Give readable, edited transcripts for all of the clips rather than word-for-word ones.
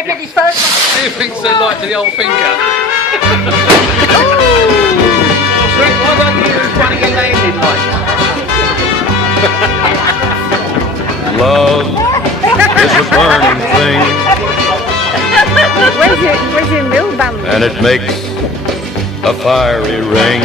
If it is first. He thinks they like the old finger. Why don't you use one of your landing lights? Love is a burning thing. Where's your mill band? And it makes a fiery ring.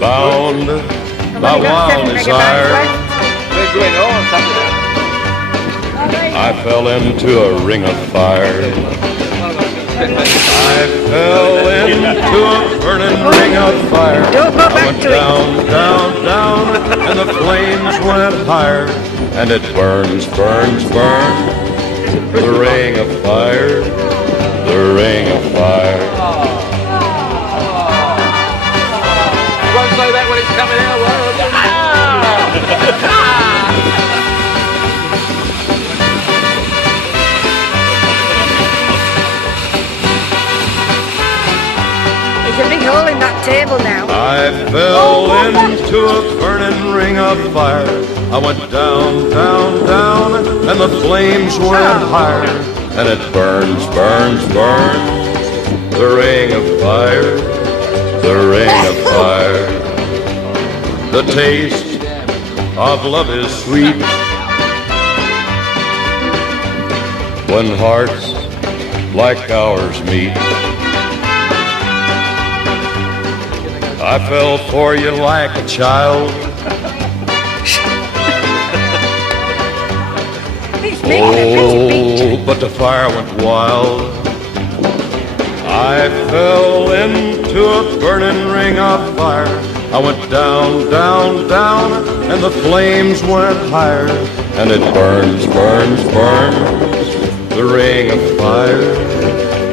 Bound by wild desire, I fell into a ring of fire. I fell into a burning ring of fire. I went down, down, down, and the flames went higher. And it burns, burns, burns. The ring of fire, the ring of fire. Won't say that when it's coming out, will There's a big hole in that table now. I fell into a burning ring of fire. I went down, down, down, and the flames went higher. And it burns, burns, burns. The ring of fire, the ring of fire. The taste of love is sweet when hearts like ours meet. I fell for you like a child. Oh, but the fire went wild. I fell into a burning ring of fire. I went down, down, down, and the flames went higher. And it burns, burns, burns. The ring of fire,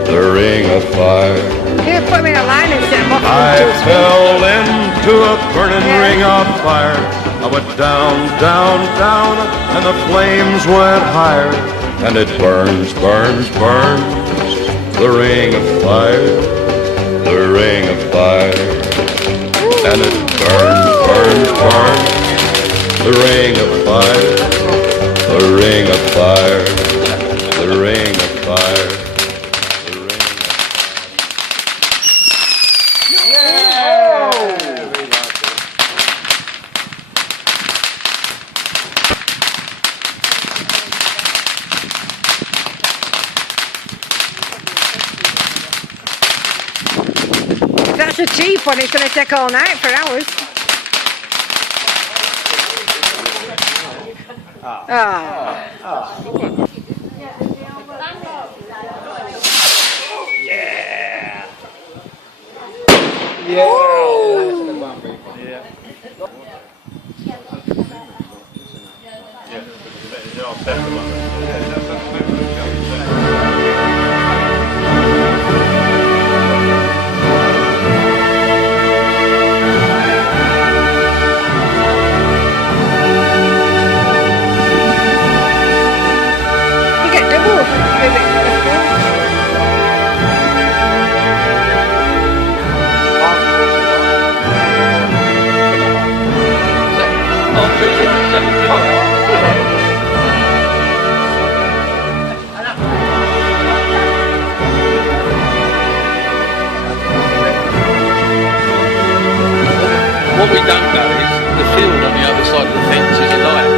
the ring of fire. Here, put me in a line and set them off. I fell into a burning ring of fire. I went down, down, down, and the flames went higher. And it burns, burns, burns. The ring of fire, the ring of fire. And it burns, burns, burns. The ring of fire, the ring of fire, the ring of fire. That's a cheap one. It's going to take all night for hours. Yeah. What we don't know is the field on the other side of the fence is alive.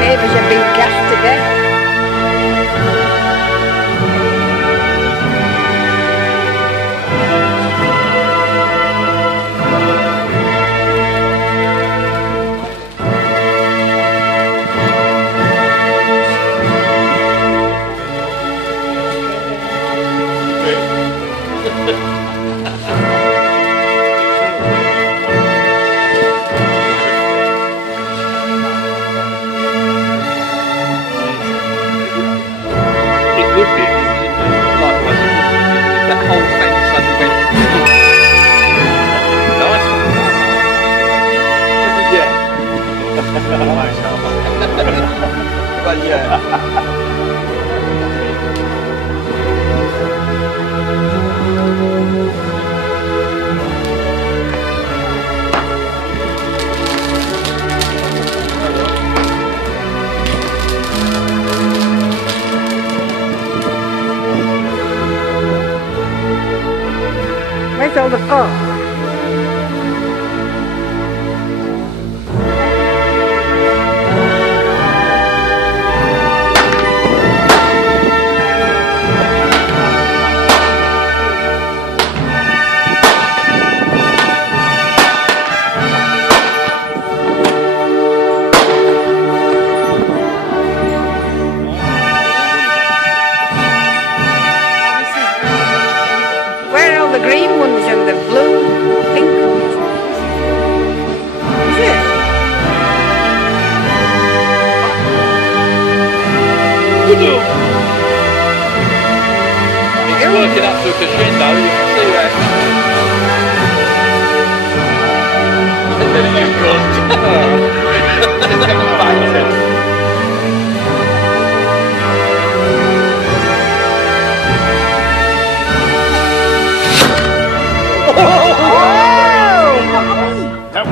Neighbours have been gassed to death. But yeah. Where's all the fun? Where are all the green ones and the blue, pink ones? Is it? It's working up to a crescendo, you can see that. And then you've got...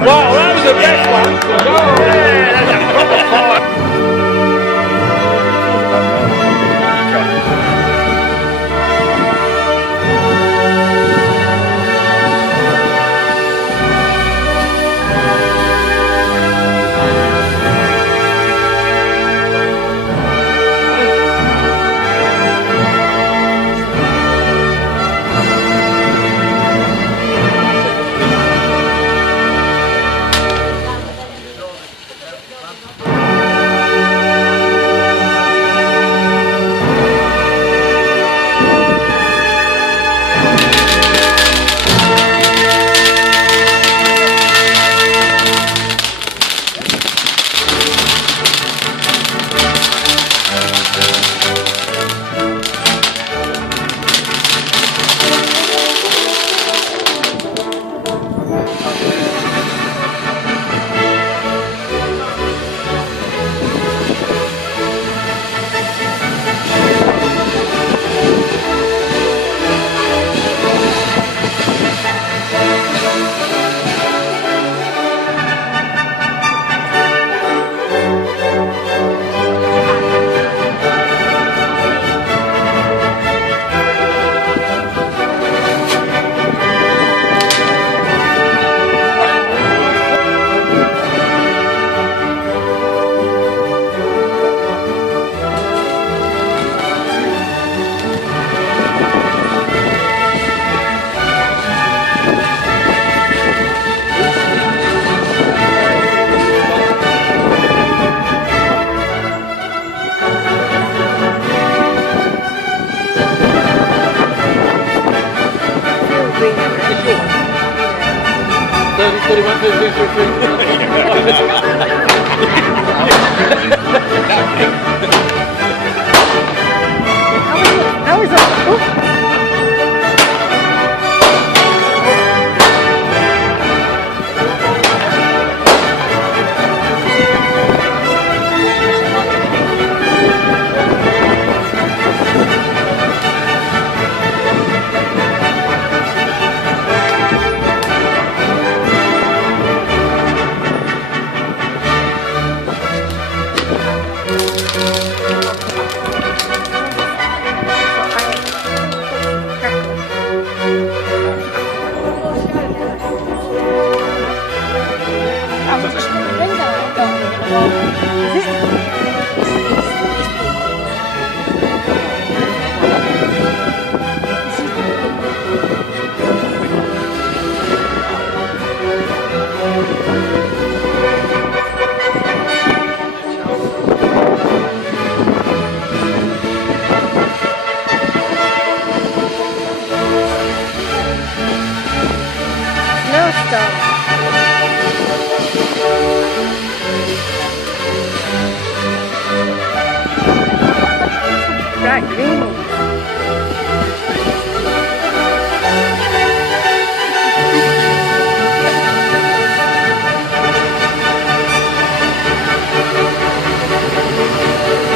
Wow, that was the best one. Oh, yeah, that's a proper fire. That was a... Right, green ones.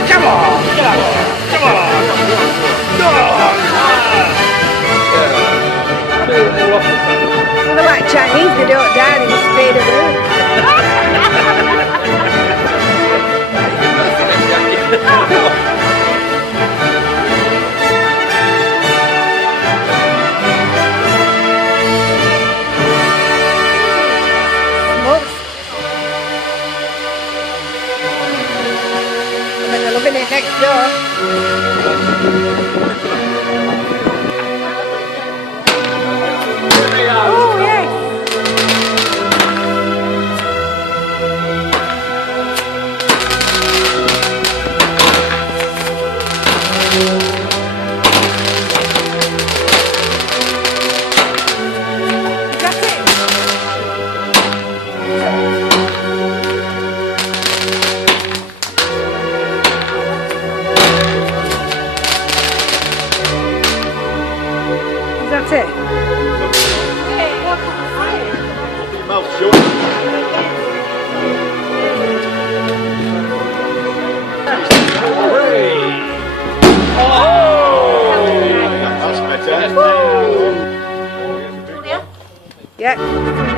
Come on, get out there. Come on. Well, they're like Chinese, they don't die, they just fade away. That's fantastic. Yeah.